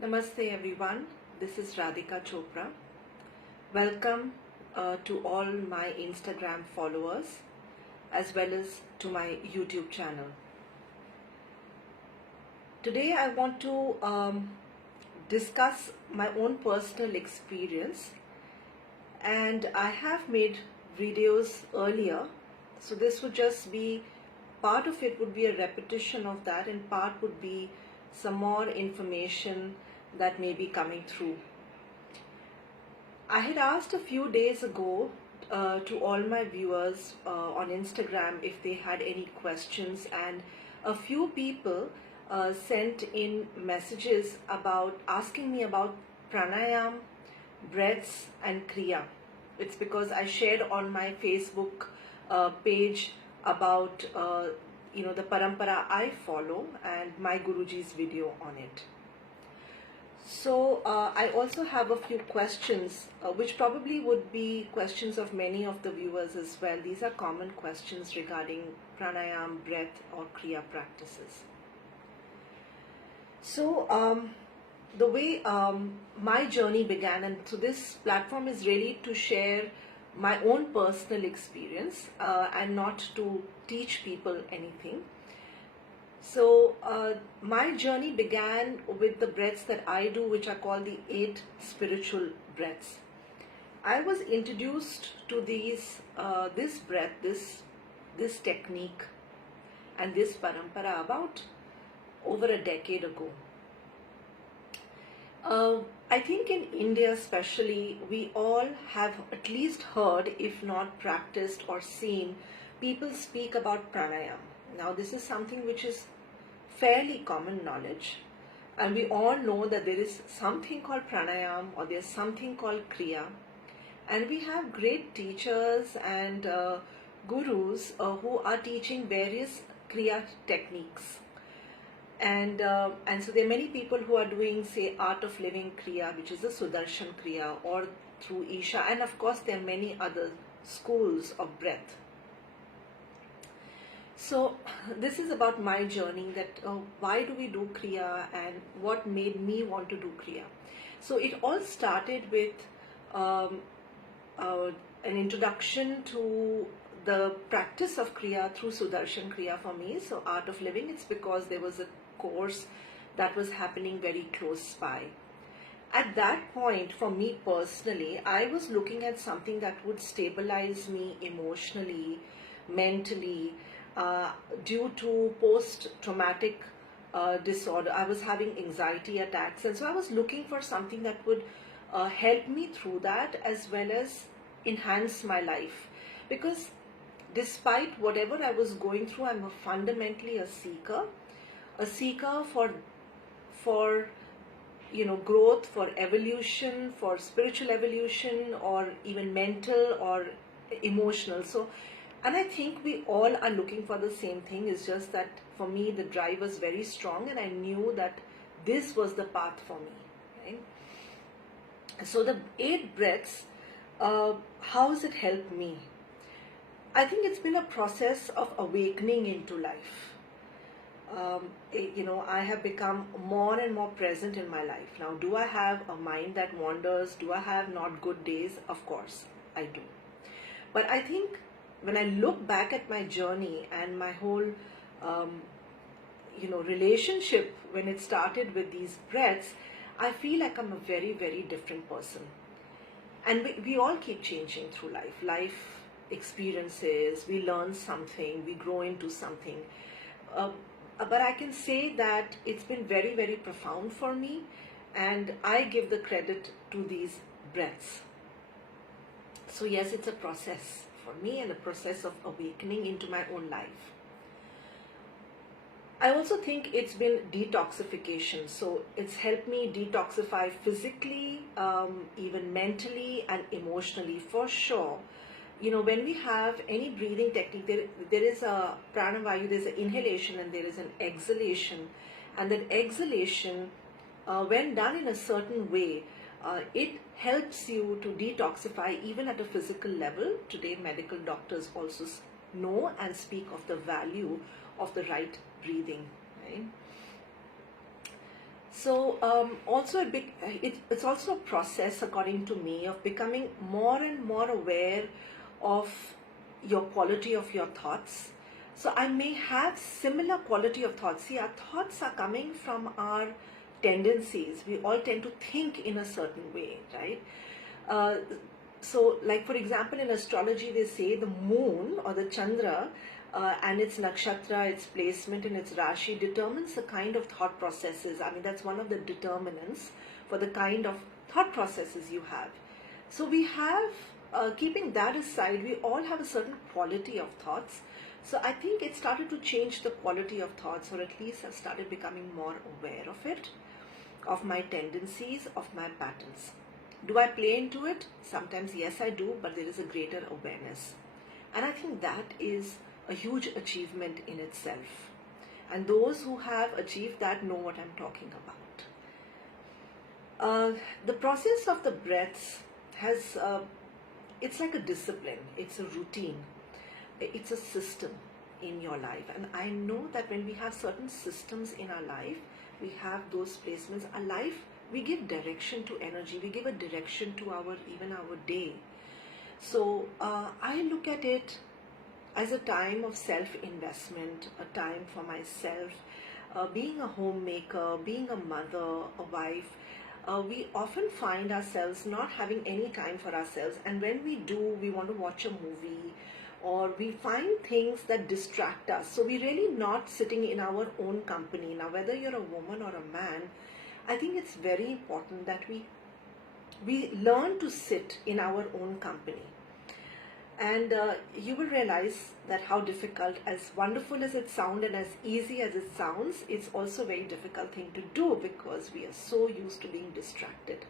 Namaste everyone, this is Radhika Chopra. Welcome to all my Instagram followers as well as to my YouTube channel. Today I want to discuss my own personal experience, and I have made videos earlier, so this would just be part of it would be a repetition of that, and part would be some more information that may be coming through. I had asked a few days ago to all my viewers on Instagram if they had any questions, and a few people sent in messages about asking me about pranayam, breaths and kriya. It's because I shared on my Facebook page about the parampara I follow and my Guruji's video on it. So I also have a few questions which probably would be questions of many of the viewers as well. These are common questions regarding pranayam, breath or kriya practices. So the way my journey began, and so this platform is really to share my own personal experience and not to teach people anything. So my journey began with the breaths that I do, which are called the 8 spiritual breaths. I was introduced to this breath, this technique and this parampara about over a decade ago. I think in India especially, we all have at least heard, if not practiced or seen, people speak about pranayam. Now this is something which is fairly common knowledge, and we all know that there is something called pranayam or there's something called kriya, and we have great teachers and gurus who are teaching various kriya techniques. And so there are many people who are doing, say, art of living kriya, which is the Sudarshan kriya, or through Isha, and of course there are many other schools of breath. So this is about my journey, that why do we do kriya and what made me want to do kriya. So it all started with an introduction to the practice of kriya through Sudarshan kriya for me. So art of living, it's because there was a course that was happening very close by. At that point, for me personally, I was looking at something that would stabilize me emotionally, mentally, due to post-traumatic disorder. I was having anxiety attacks, and so I was looking for something that would help me through that as well as enhance my life. Because despite whatever I was going through, I'm fundamentally a seeker for growth, for evolution, for spiritual evolution, or even mental or emotional. So, and I think we all are looking for the same thing. It's just that for me the drive was very strong, and I knew that this was the path for me, right? So the 8 breaths, how has it helped me? I think it's been a process of awakening into life. I have become more and more present in my life. Now, do I have a mind that wanders? Do I have not good days? Of course, I do. But I think when I look back at my journey and my whole, relationship when it started with these breaths, I feel like I'm a very, very different person. And we all keep changing through life. Life experiences, we learn something, we grow into something. But I can say that it's been very, very profound for me, and I give the credit to these breaths. So yes, it's a process for me and a process of awakening into my own life. I also think it's been detoxification. So it's helped me detoxify physically, even mentally and emotionally, for sure. When we have any breathing technique, there is a pranavayu, there's an inhalation and there is an exhalation. And that exhalation, when done in a certain way, it helps you to detoxify even at a physical level. Today, medical doctors also know and speak of the value of the right breathing, right? So also it's also a process, according to me, of becoming more and more aware of your quality of your thoughts. So I may have similar quality of thoughts. See, our thoughts are coming from our tendencies. We all tend to think in a certain way, right? Uh, so, like for example, in astrology, they say the moon or the Chandra and its nakshatra, its placement in its rashi determines the kind of thought processes. I mean, that's one of the determinants for the kind of thought processes you have. So we have, keeping that aside, we all have a certain quality of thoughts. So I think it started to change the quality of thoughts, or at least I've started becoming more aware of it, of my tendencies, of my patterns. Do I play into it? Sometimes yes, I do, but there is a greater awareness. And I think that is a huge achievement in itself. And those who have achieved that know what I'm talking about. The process of the breaths has, it's like a discipline, it's a routine, it's a system in your life. And I know that when we have certain systems in our life, we have those placements, our life, we give direction to energy, we give a direction to even our day. So I look at it as a time of self-investment, a time for myself, being a homemaker, being a mother, a wife. We often find ourselves not having any time for ourselves, and when we do, we want to watch a movie, or we find things that distract us. So we're really not sitting in our own company. Now, whether you're a woman or a man, I think it's very important that we learn to sit in our own company. And you will realize that how difficult, as wonderful as it sounds and as easy as it sounds, it's also a very difficult thing to do because we are so used to being distracted.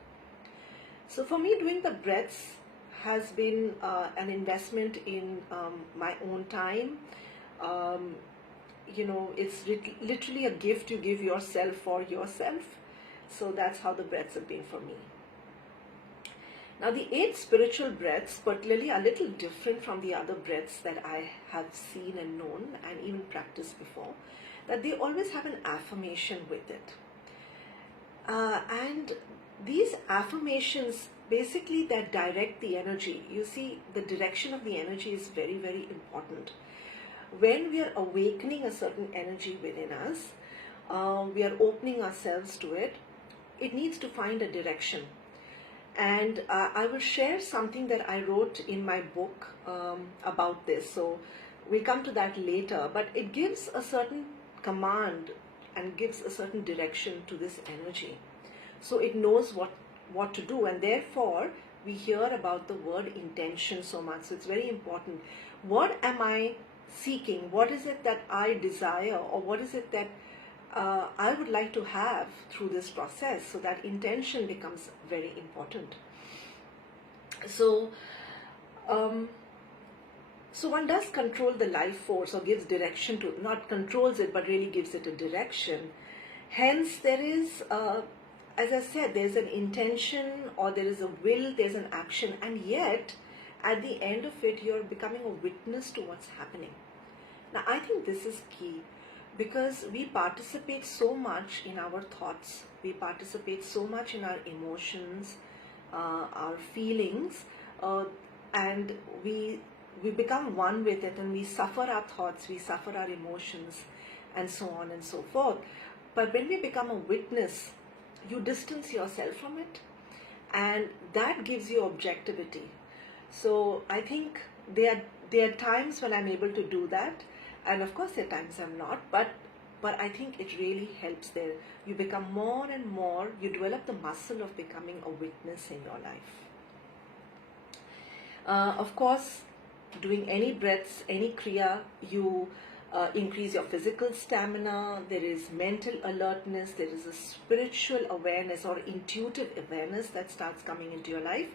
So for me, doing the breaths has been an investment in my own time. It's literally a gift you give yourself for yourself. So that's how the breaths have been for me. Now, the 8 spiritual breaths particularly are a little different from the other breaths that I have seen and known and even practiced before, that they always have an affirmation with it. And these affirmations, basically, that direct the energy. You see, the direction of the energy is very, very important. When we are awakening a certain energy within us, we are opening ourselves to it, it needs to find a direction. And I will share something that I wrote in my book about this. So we'll come to that later. But it gives a certain command and gives a certain direction to this energy. So it knows what to do. And therefore, we hear about the word intention so much. So it's very important. What am I seeking? What is it that I desire? Or what is it that I would like to have through this process? So that intention becomes very important. So one does control the life force, or gives direction to, not controls it, but really gives it a direction. Hence, there is, as I said, there's an intention, or there is a will, there's an action, and yet at the end of it, you're becoming a witness to what's happening. Now, I think this is key. Because we participate so much in our thoughts, we participate so much in our emotions, our feelings, and we become one with it, and we suffer our thoughts, we suffer our emotions, and so on and so forth. But when we become a witness, you distance yourself from it, and that gives you objectivity. So I think there are times when I'm able to do that. And of course, there are times I'm not, but I think it really helps there. You become more and more, you develop the muscle of becoming a witness in your life. Of course, doing any breaths, any Kriya, you increase your physical stamina, there is mental alertness, there is a spiritual awareness or intuitive awareness that starts coming into your life.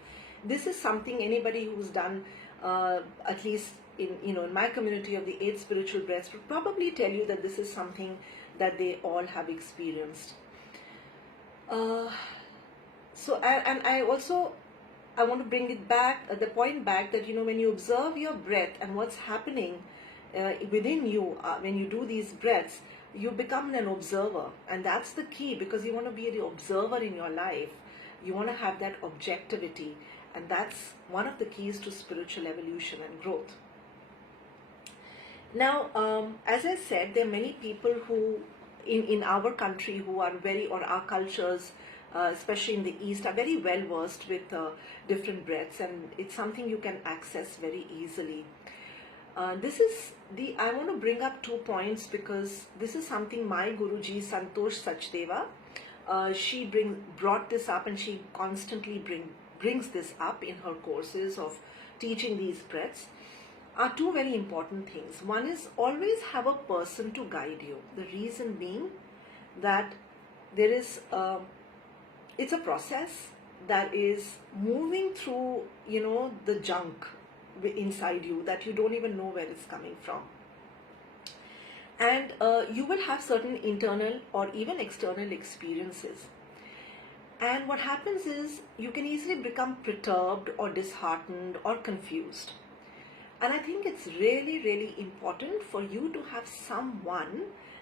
This is something anybody who's done, at least in my community of the 8 spiritual breaths, would probably tell you that this is something that they all have experienced. I want to bring it back, the point back, that when you observe your breath and what's happening within you when you do these breaths, you become an observer, and that's the key, because you want to be the observer in your life. You want to have that objectivity, and that's one of the keys to spiritual evolution and growth. Now, as I said, there are many people who, in our country, who are very, or our cultures, especially in the East, are very well versed with different breaths, and it's something you can access very easily. I want to bring up 2 points, because this is something my Guruji Santosh Sachdeva, she brought this up, and she constantly brings this up in her courses of teaching these breaths. Are 2 very important things. One is, always have a person to guide you. The reason being that there is it's a process that is moving through, the junk inside you that you don't even know where it's coming from. And you will have certain internal or even external experiences. And what happens is, you can easily become perturbed or disheartened or confused. And I think it's really, really important for you to have someone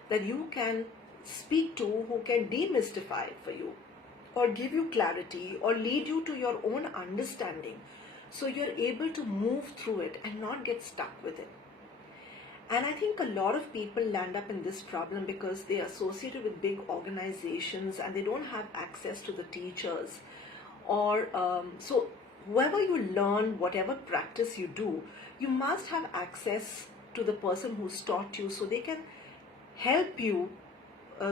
that you can speak to, who can demystify for you, or give you clarity, or lead you to your own understanding, so you're able to move through it and not get stuck with it. And I think a lot of people land up in this problem because they are associated with big organizations and they don't have access to the teachers. Or so whoever you learn, whatever practice you do, you must have access to the person who's taught you, so they can help you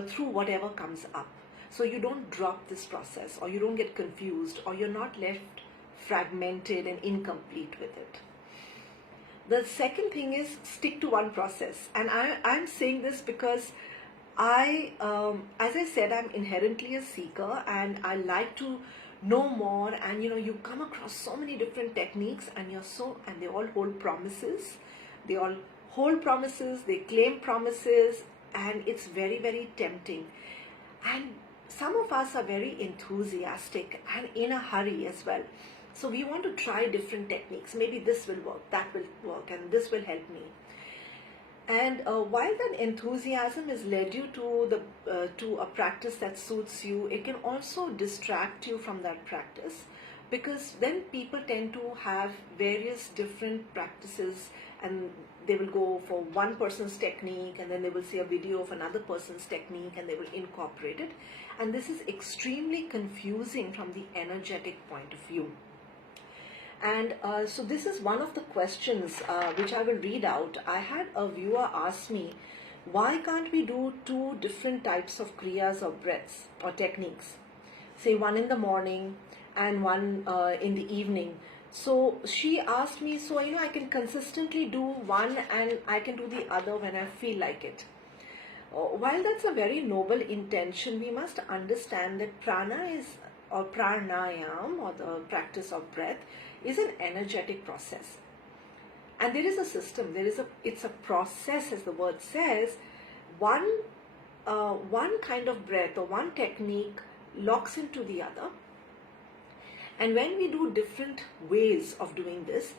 through whatever comes up. So you don't drop this process, or you don't get confused, or you're not left fragmented and incomplete with it. The second thing is, stick to one process. And I'm saying this because as I said, I'm inherently a seeker, and I like to know more. And you come across so many different techniques, and they all hold promises. They all hold promises, they claim promises, and it's very, very tempting. And some of us are very enthusiastic and in a hurry as well. So we want to try different techniques. Maybe this will work, that will work, and this will help me. And while that enthusiasm has led you to a practice that suits you, it can also distract you from that practice, because then people tend to have various different practices, and they will go for one person's technique, and then they will see a video of another person's technique, and they will incorporate it. And this is extremely confusing from the energetic point of view. And so this is one of the questions which I will read out. I had a viewer ask me, why can't we do 2 different types of kriyas or breaths or techniques? Say one in the morning and one in the evening. So she asked me, so I can consistently do one and I can do the other when I feel like it. While that's a very noble intention, we must understand that pranayam, or the practice of breath, is an energetic process. And there is a system, it's a process, as the word says. One kind of breath or one technique locks into the other. And when we do different ways of doing this,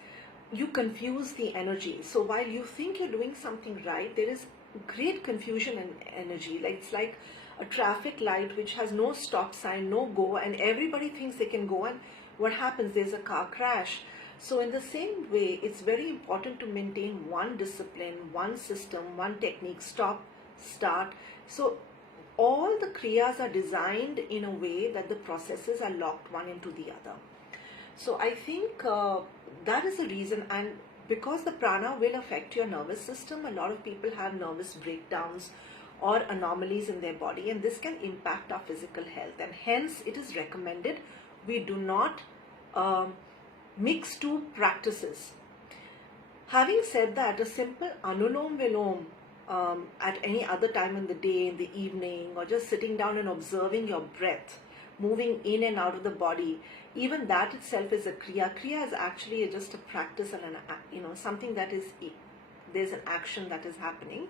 you confuse the energy. So while you think you're doing something right, there is great confusion in energy. It's like a traffic light which has no stop sign, no go, and everybody thinks they can go, and what happens? There's a car crash. So in the same way, it's very important to maintain one discipline, one system, one technique, stop, start. So all the kriyas are designed in a way that the processes are locked one into the other. So I think that is the reason. And because the prana will affect your nervous system, a lot of people have nervous breakdowns or anomalies in their body, and this can impact our physical health. And hence it is recommended we do not mix 2 practices. Having said that, a simple anulom vilom at any other time in the day, in the evening, or just sitting down and observing your breath moving in and out of the body, even that itself is a kriya. Kriya is actually just a practice and something that is, there's an action that is happening.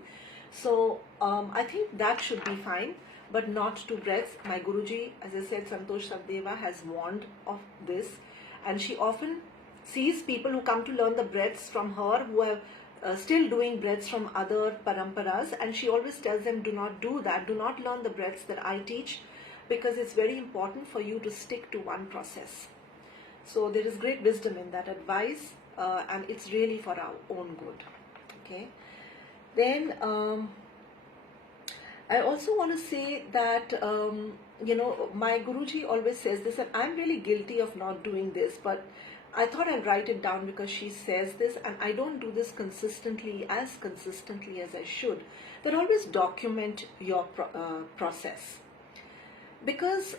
So I think that should be fine, but not 2 breaths. My Guruji, as I said, Santosh Sachdeva, has warned of this, and she often sees people who come to learn the breaths from her who have still doing breaths from other paramparas, and she always tells them, do not do that, do not learn the breaths that I teach, because it's very important for you to stick to one process. So there is great wisdom in that advice, and it's really for our own good. Okay. Then I also want to say that my Guruji always says this, and I'm really guilty of not doing this, but I thought I'd write it down because she says this, and I don't do this consistently as I should. That always document your process, because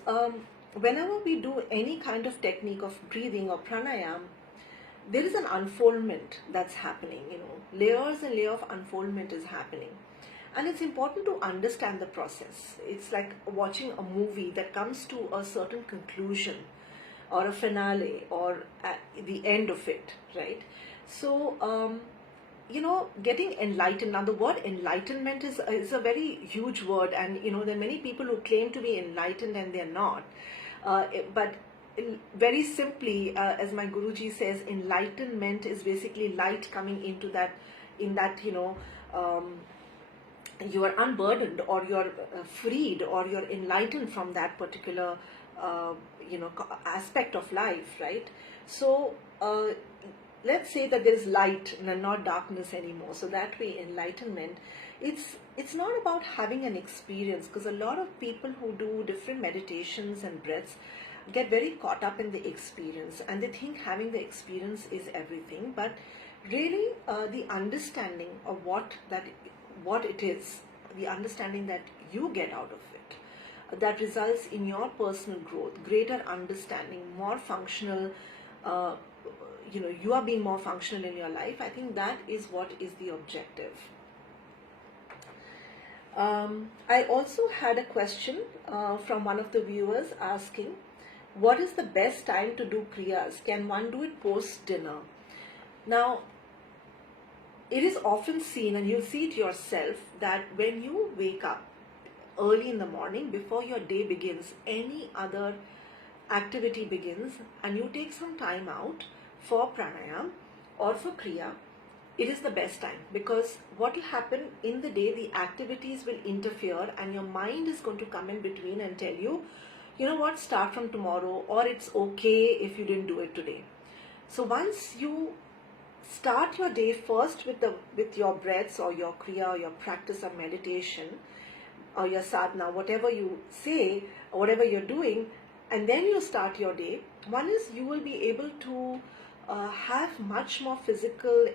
whenever we do any kind of technique of breathing or pranayam, there is an unfoldment that's happening. Layers and layers of unfoldment is happening. And it's important to understand the process. It's like watching a movie that comes to a certain conclusion or a finale or at the end of it, right? So, getting enlightened. Now, the word enlightenment is a very huge word, and there are many people who claim to be enlightened and they're not. But very simply, as my Guruji says, enlightenment is basically light coming into that, you are unburdened, or you're freed, or you're enlightened from that particular aspect of life, right? So let's say that there's light and not darkness anymore. So that way, enlightenment, it's not about having an experience, because a lot of people who do different meditations and breaths get very caught up in the experience, and they think having the experience is everything. But really, the understanding of what it is, the understanding that you get out of it, that results in your personal growth, greater understanding, more functional, you are being more functional in your life. I think that is what is the objective. I also had a question from one of the viewers asking, what is the best time to do Kriyas? Can one do it post dinner? Now, it is often seen, and you'll see it yourself, that when you wake up early in the morning, before your day begins, any other activity begins, and you take some time out for pranayam or for kriya, it is the best time, because what will happen in the day, the activities will interfere, and your mind is going to come in between and tell you, you know what, start from tomorrow, or it's okay if you didn't do it today. So once you start your day first with your breaths or your kriya or your practice of meditation or your sadhana, whatever you say or whatever you're doing, and then you start your day, one is you will be able to have much more physical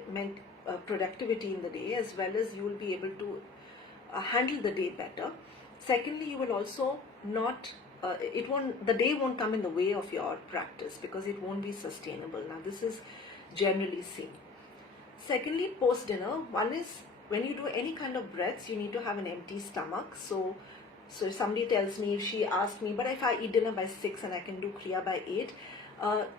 productivity in the day, as well as you will be able to handle the day better. Secondly, you will also not the day won't come in the way of your practice, because it won't be sustainable. Now, this is generally seen. Secondly, post dinner, one is when you do any kind of breaths, you need to have an empty stomach. So if somebody tells me, if she asked me, but if I eat dinner by 6 and I can do kriya by 8,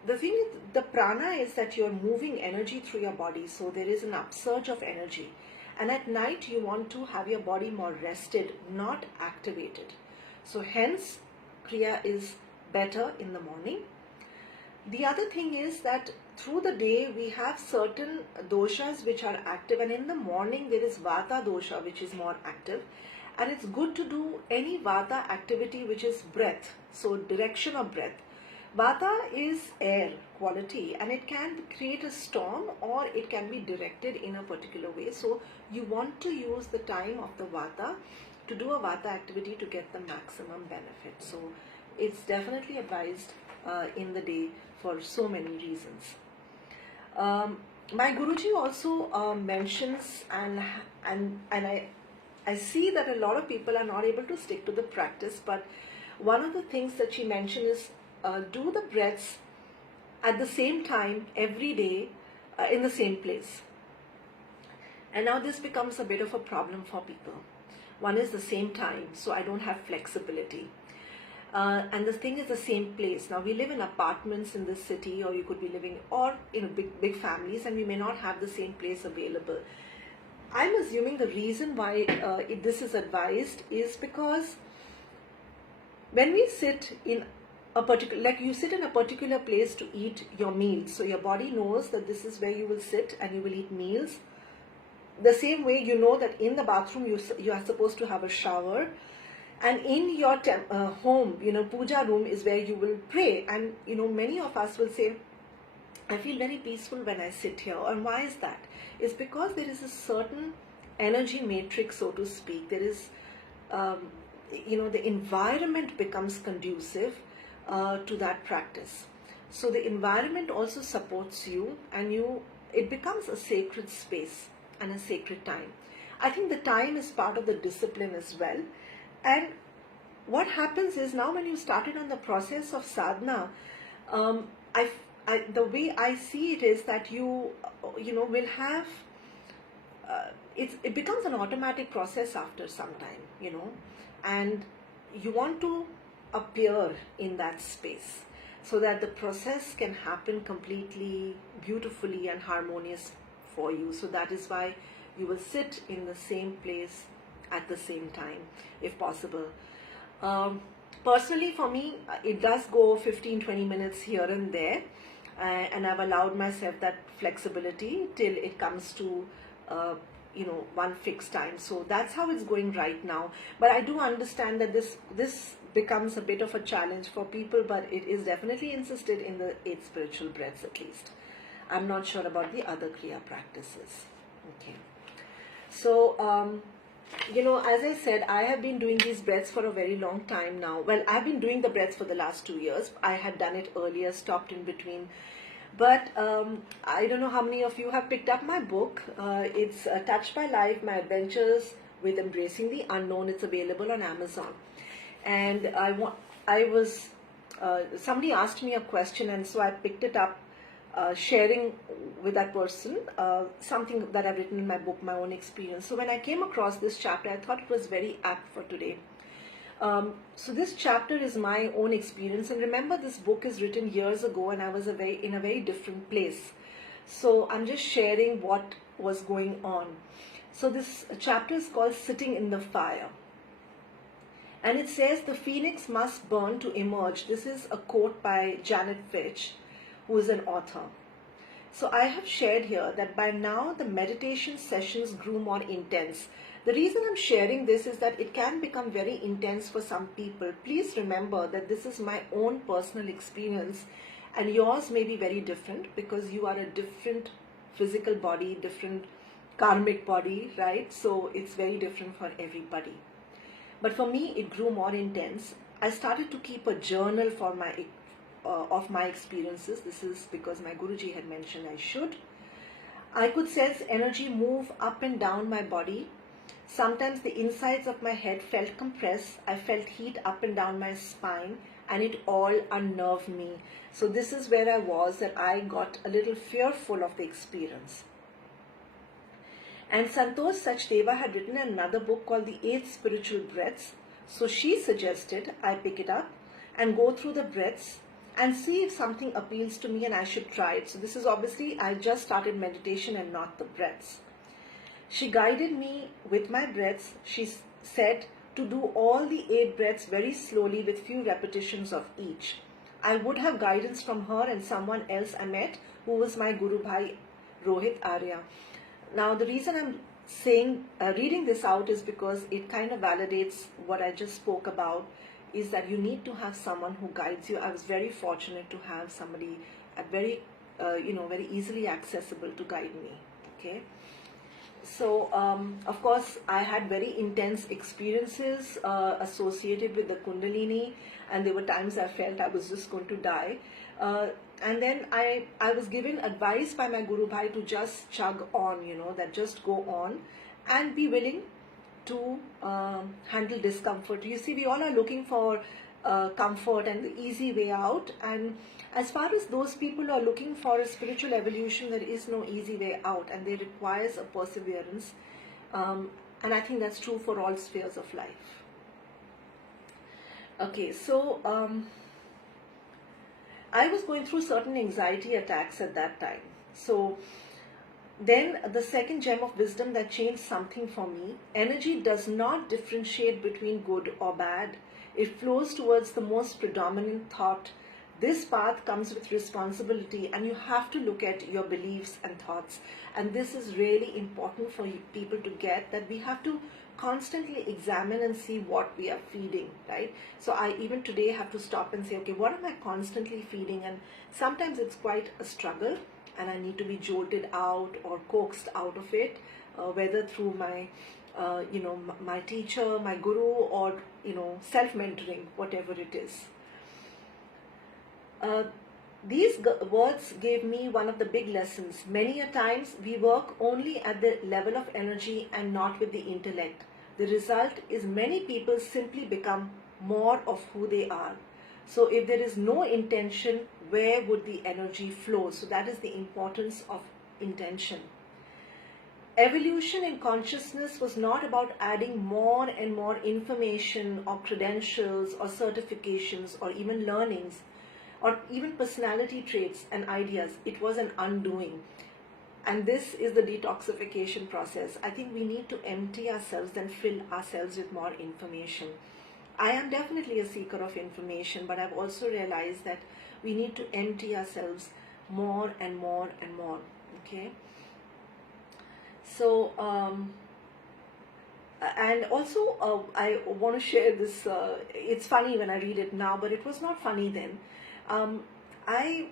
the thing is, the prana is that you're moving energy through your body, so there is an upsurge of energy. And at night, you want to have your body more rested, not activated. So hence, kriya is better in the morning. The other thing is that through the day we have certain doshas which are active, and in the morning there is vata dosha which is more active, and it's good to do any vata activity which is breath, so direction of breath. Vata is air quality, and it can create a storm or it can be directed in a particular way. So you want to use the time of the vata to do a vata activity to get the maximum benefit. So it's definitely advised in the day for so many reasons. My Guruji also mentions, and I see that a lot of people are not able to stick to the practice, but one of the things that she mentioned is do the breaths at the same time every day in the same place. And now this becomes a bit of a problem for people. One is the same time, so I don't have flexibility. And the thing is the same place. Now we live in apartments in this city, or you could be living, or big families, and we may not have the same place available. I'm assuming the reason why this is advised is because when we sit in a particular, like you sit in a particular place to eat your meals, so your body knows that this is where you will sit and you will eat meals. the same way you know that in the bathroom you are supposed to have a shower, and in your home, puja room is where you will pray. And many of us will say, I feel very peaceful when I sit here. And why is that? It's because there is a certain energy matrix, so to speak. There is, the environment becomes conducive to that practice. So the environment also supports you, and it becomes a sacred space and a sacred time. I think the time is part of the discipline as well. And what happens is, now when you started on the process of sadhana, the way I see it is that you will have, it becomes an automatic process after some time, and you want to appear in that space so that the process can happen completely beautifully and harmonious for you. So that is why you will sit in the same place at the same time, if possible. Personally, for me, it does go 15-20 minutes here and there, and I've allowed myself that flexibility till it comes to one fixed time. So that's how it's going right now. But I do understand that this becomes a bit of a challenge for people, but it is definitely insisted in the 8 spiritual breaths at least. I'm not sure about the other Kriya practices. Okay. So, as I said, I have been doing these breaths for a very long time now. Well, I've been doing the breaths for the last 2 years. I had done it earlier, stopped in between. But I don't know how many of you have picked up my book. It's Touched by Life, My Adventures with Embracing the Unknown. It's available on Amazon. And somebody asked me a question, and so I picked it up, sharing with that person something that I've written in my book, my own experience. So when I came across this chapter, I thought it was very apt for today. So this chapter is my own experience, and remember, this book is written years ago and I was in a very different place. So I'm just sharing what was going on. So this chapter is called Sitting in the Fire. And it says, the phoenix must burn to emerge. This is a quote by Janet Fitch, who is an author. So I have shared here that by now the meditation sessions grew more intense. The reason I'm sharing this is that it can become very intense for some people. Please remember that this is my own personal experience, and yours may be very different because you are a different physical body, different karmic body, right? So it's very different for everybody. But for me, it grew more intense. I started to keep a journal for of my experiences. This is because my Guruji had mentioned I should. I could sense energy move up and down my body. Sometimes the insides of my head felt compressed. I felt heat up and down my spine, and it all unnerved me. So this is where I was, that I got a little fearful of the experience. And Santosh Sachdeva had written another book called The 8 Spiritual Breaths. So she suggested I pick it up and go through the breaths and see if something appeals to me and I should try it. So this is obviously, I just started meditation and not the breaths. She guided me with my breaths. She said to do all the 8 breaths very slowly with few repetitions of each. I would have guidance from her and someone else I met, who was my Guru Bhai Rohit Arya. Now the reason I'm saying, reading this out is because it kind of validates what I just spoke about, is that you need to have someone who guides you. I was very fortunate to have somebody very easily accessible to guide me. Okay. So, of course, I had very intense experiences associated with the Kundalini, and there were times I felt I was just going to die. And then I was given advice by my Guru Bhai to just chug on, that just go on and be willing to handle discomfort. You see, we all are looking for comfort and the easy way out. And as far as those people who are looking for a spiritual evolution, there is no easy way out, and there requires a perseverance. And I think that's true for all spheres of life. Okay, so I was going through certain anxiety attacks at that time. So then the second gem of wisdom that changed something for me: energy does not differentiate between good or bad. It flows towards the most predominant thought This path comes with responsibility, and you have to look at your beliefs and thoughts. And this is really important for people to get, that we have to constantly examine and see what we are feeding, right? So I even today have to stop and say, okay, what am I constantly feeding? And sometimes it's quite a struggle, and I need to be jolted out or coaxed out of it, whether through my my teacher, my guru, or self-mentoring, whatever it is. These words gave me one of the big lessons. Many a times we work only at the level of energy and not with the intellect. The result is many people simply become more of who they are. So if there is no intention, where would the energy flow? So that is the importance of intention. Evolution in consciousness was not about adding more and more information or credentials or certifications or even learnings or even personality traits and ideas. It was an undoing. And this is the detoxification process. I think we need to empty ourselves and fill ourselves with more information. I am definitely a seeker of information, but I've also realized that we need to empty ourselves more and more and more. Okay? So, and also I want to share this, it's funny when I read it now, but it was not funny then. I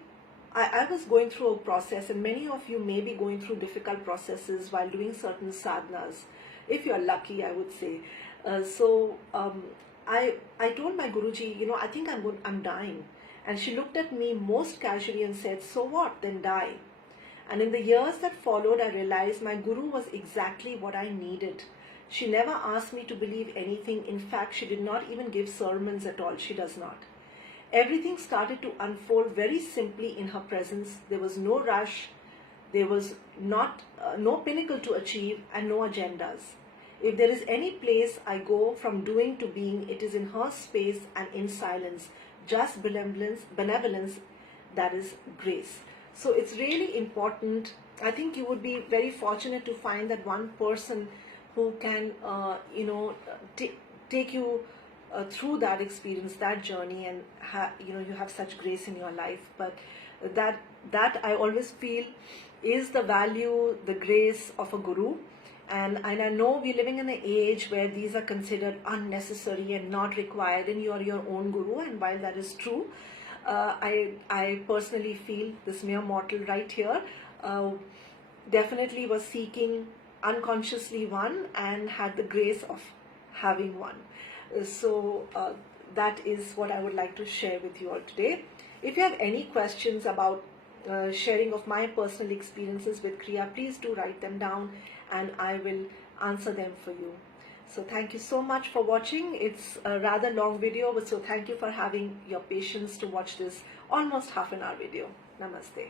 was going through a process, and many of you may be going through difficult processes while doing certain sadhanas, if you're lucky, I would say. I told my Guruji, I think I'm dying. And she looked at me most casually and said, so what, then die. And in the years that followed, I realized my Guru was exactly what I needed. She never asked me to believe anything. In fact, she did not even give sermons at all. She does not. Everything started to unfold very simply in her presence. There was no rush. There was no pinnacle to achieve and no agendas. If there is any place I go from doing to being, it is in her space and in silence. Just benevolence, that is grace. So it's really important. I think you would be very fortunate to find that one person who can, take you through that experience, that journey, and you have such grace in your life. But that I always feel is the value, the grace of a guru. And I know we're living in an age where these are considered unnecessary and not required, and you're your own guru. And while that is true, I personally feel this mere mortal right here definitely was seeking unconsciously one and had the grace of having one. So that is what I would like to share with you all today. If you have any questions about sharing of my personal experiences with Kriya, please do write them down and I will answer them for you. So thank you so much for watching. It's a rather long video, but so thank you for having your patience to watch this almost half an hour video. Namaste.